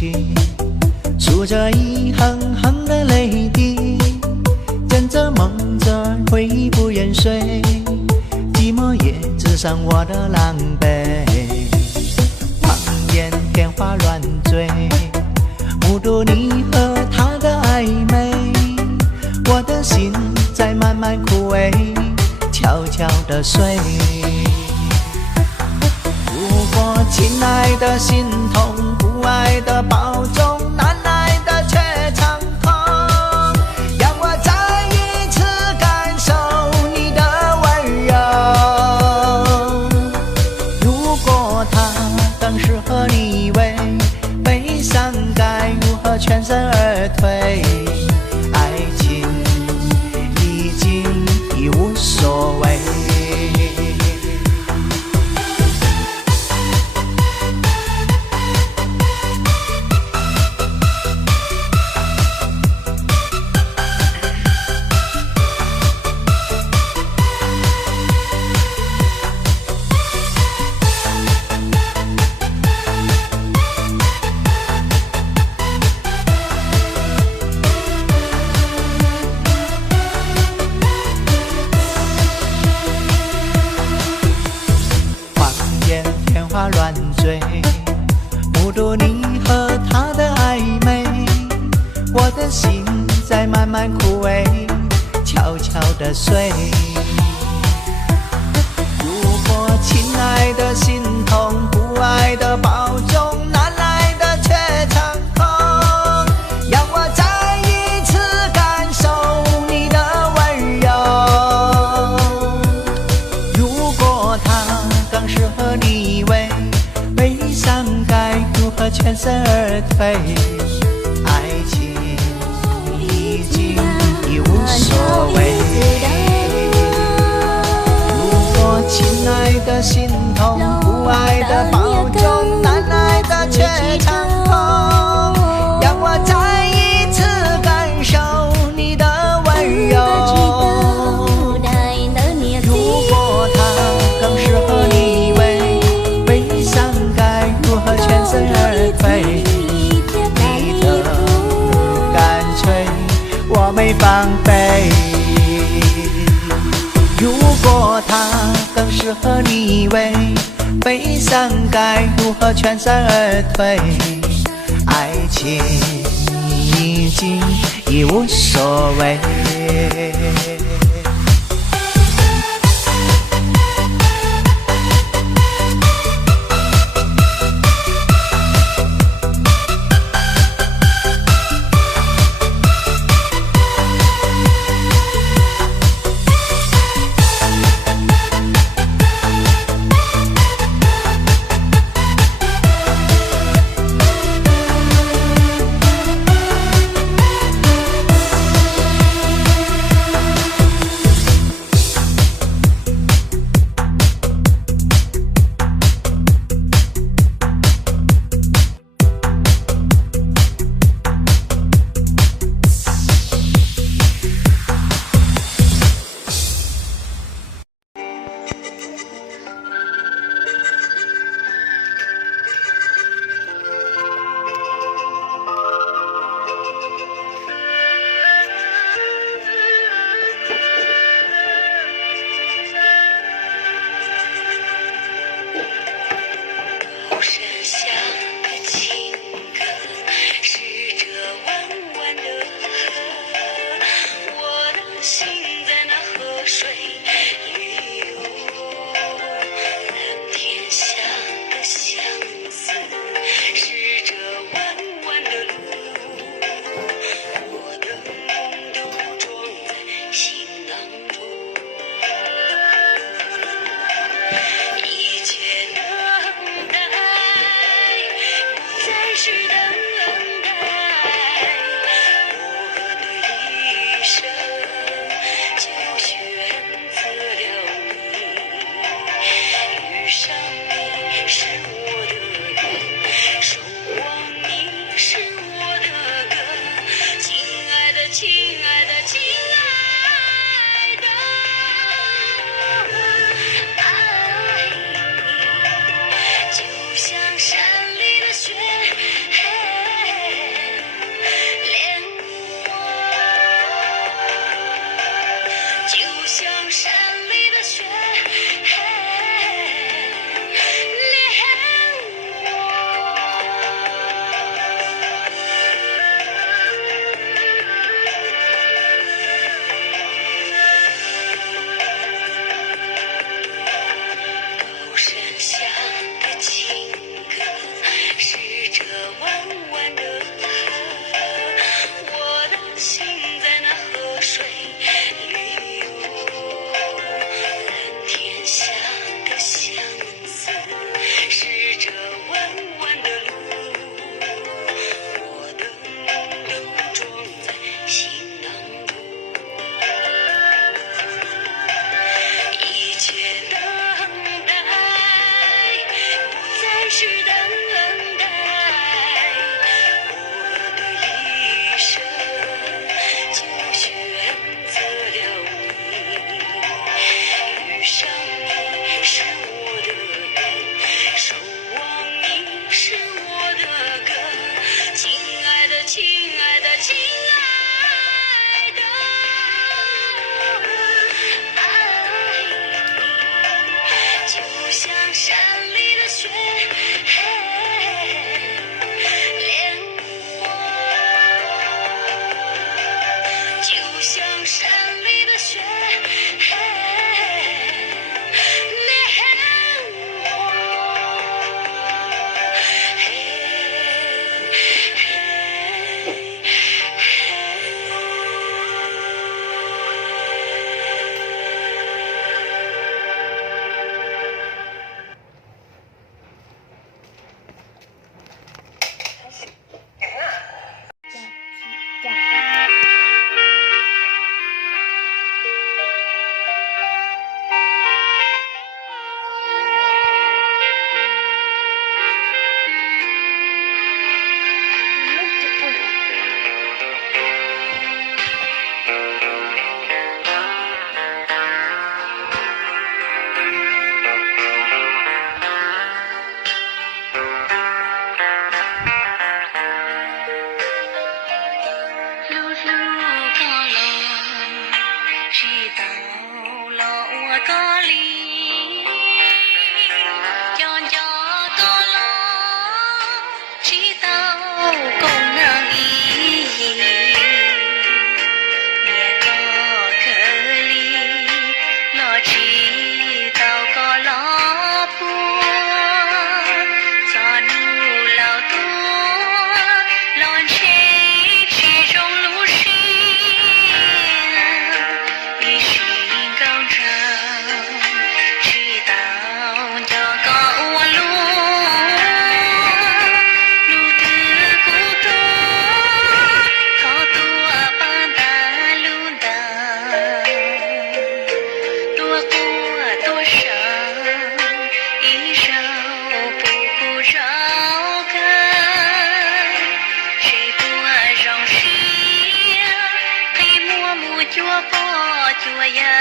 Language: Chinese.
去，数着一行行的泪滴，枕着梦着回不愿睡，寂寞也织上我的狼狈。旁边天花乱坠，目睹你和他的暧昧，我的心在慢慢枯萎，悄悄地睡。如果亲爱的心痛，不爱的保重，难挨的却长空，让我再一次感受你的温柔。如果他更适合你为悲伤该如何全身而退？爱情已无所谓。天花乱坠，目睹你和他的暧昧，我的心在慢慢枯萎，悄悄地睡。如果亲爱的心痛，不爱的保重，难挨的却长空，让我再一次感受你的温柔。如果他更适合你为悲伤该如何全身而退？爱情已无所谓。如果亲爱的心痛，不爱的保重，难挨的却长空，让我再一次感受你的温柔。如果他更适合你为悲伤该如何全身而退？你的干脆我没防备。如果他更适合你为悲伤该如何全身而退？爱情已无所谓。是我的歌，亲爱的，亲爱的，亲爱的，爱你就像山里的雪，恋我就像山里的雪。chúa bỏ chúa ya